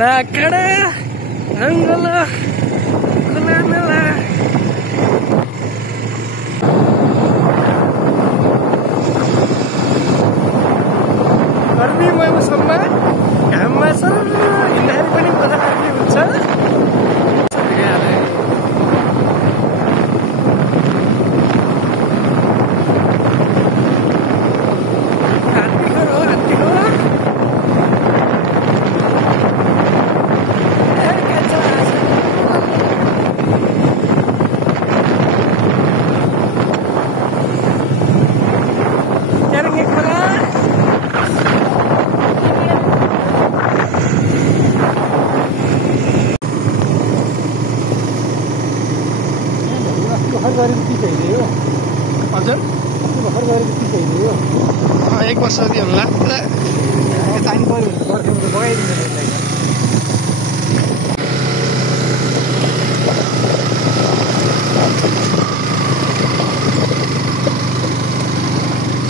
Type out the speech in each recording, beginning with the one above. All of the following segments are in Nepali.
डाँडा काँडा जङ्गल खुला मेला गर्मी मौसममा घाममा सर हिँड्दाखेरि पनि मजा लाग्ने हुन्छ। हजुर एक वर्ष जति होला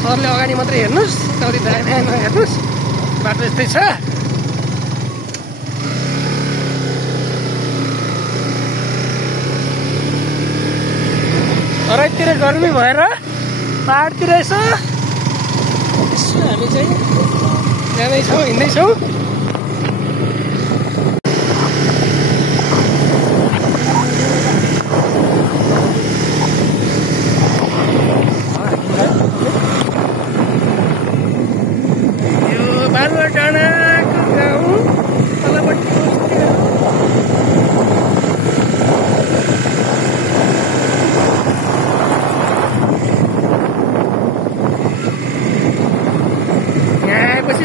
सरले अगाडि मात्रै हेर्नुहोस्, यताउति दायाँ नहेर्नुहोस्, बाटो यस्तै छ। तराईतिर गर्मी भएर पहाडतिर यसो हामी चाहिँ जाँदैछौँ, हिँड्दैछौँ। यो बालुवा डाँडाको गाउँ तलपट्टि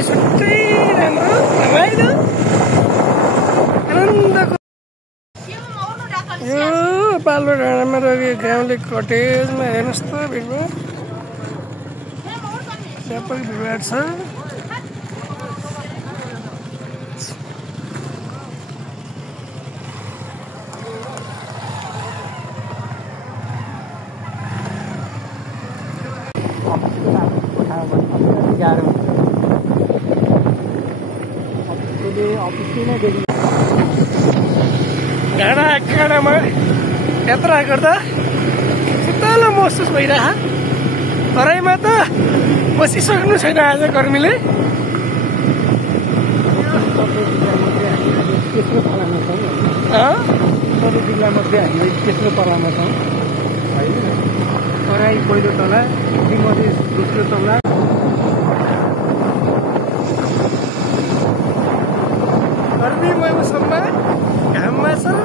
छुट्टै राम्रो रमाइलो आनन्दको यो बालुवा डाँडामा रहेको गाउँले कटेजमा हेर्नुहोस् त भिडभाड, व्यापक भिडभाड छ। डाँडा काँडामा यात्रा गर्दा शीतल महसुस भइरह। तराईमा त बसिसक्नु छैन आज गर्मीले। जिल्लामध्ये हामी तेस्रो तलामा छौँ होइन। तराई पहिलो तला, मधेस दोस्रो तला। गर्मी मौसममा घाममा सर